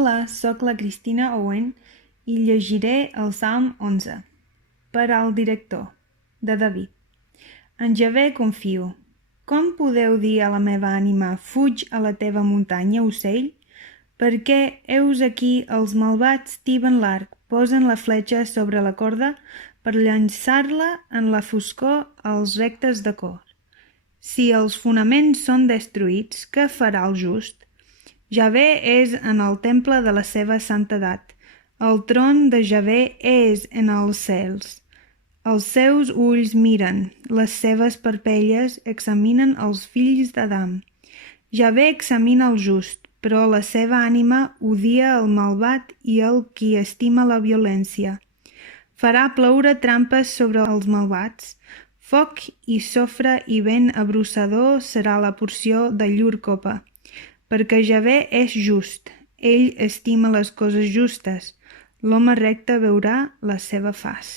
Hola, sóc la Cristina Owen i llegiré el Salm 11, per al director, de David. En Javé confio. Com podeu dir a la meva ànima, fuig a la teva muntanya, ocell? Perquè heus aquí els malvats tiben l'arc, posen la fletxa sobre la corda per llançar-la en la foscor als rectes de cor. Si els fonaments són destruïts, què farà el just? Javé és en el temple de la seva santedat. El tron de Javé és en els cels. Els seus ulls miren, les seves parpelles examinen els fills d'Adam. Javé examina el just, però la seva ànima odia el malvat i el qui estima la violència. Farà ploure trampes sobre els malvats. Foc i sofre i vent abrussador serà la porció de llur copa. Perquè Javé és just, ell estima les coses justes, l'home recte veurà la seva faç.